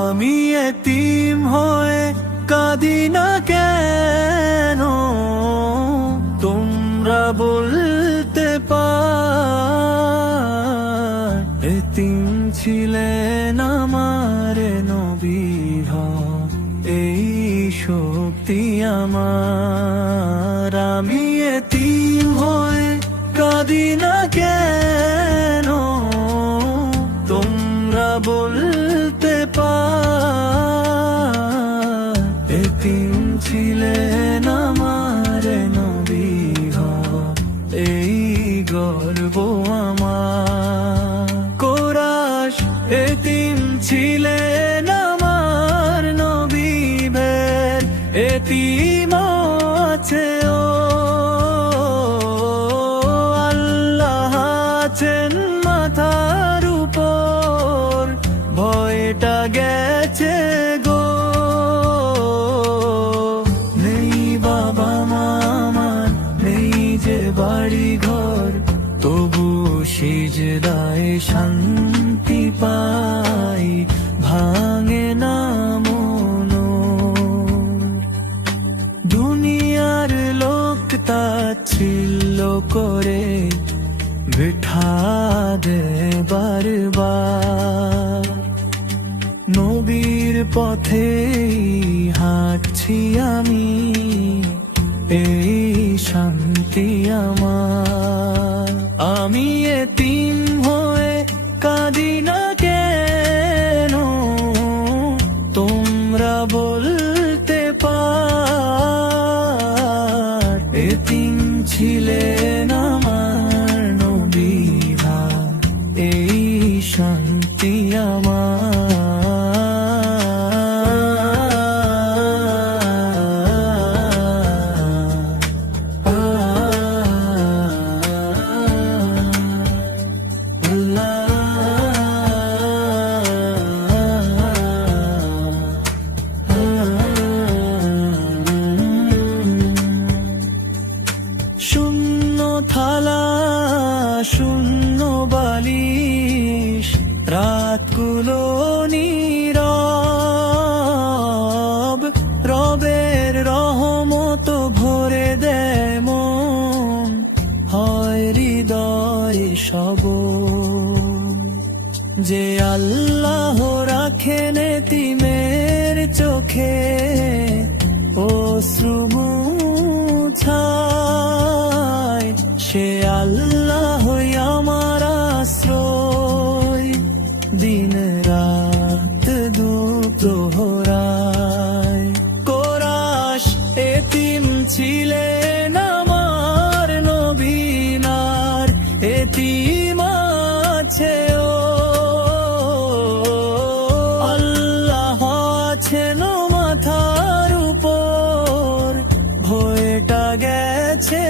আমি এতিম হয়ে কাঁদি না কেন তোমরা বলতে এতিম ছিলেন আমার নবী এই শক্তি আমার আমি এতিম হয়ে কাঁদি না এতিম ছিলেন আমার নবী এই গর্ব আমার। কোরাস এতিম ছিলেন আমার নবী বের, এতিম আছে ও, আল্লাহ আছেন মাথার উপর। ভয়টা গেছে সিজদায় শান্তি পাই, ভাঙে না মনো। দুনিয়ার লোক তাচ্ছিল্য করে, বিঠা দে বারবার। নবীর পথে হাঁটছি আমি। কাঁদি না কেন তোমরা বলতে পার এতিম ছিলেন আমার নবীরা এই শান্তি শূন্য থালা, শূন্য বালিশ, রাতগুলো নীরব। রবের রহমত ভরে দেয় মন, হয় হৃদয় সব যে আল্লাহ রাখেন তিমের চোখে, অশ্রু ছায় দোহরায় কোরাস এতিম ছিলেন আমার নবীনার, এতিম আছে ও। আল্লাহ আছেন মাথার উপর, ভয়টা গেছে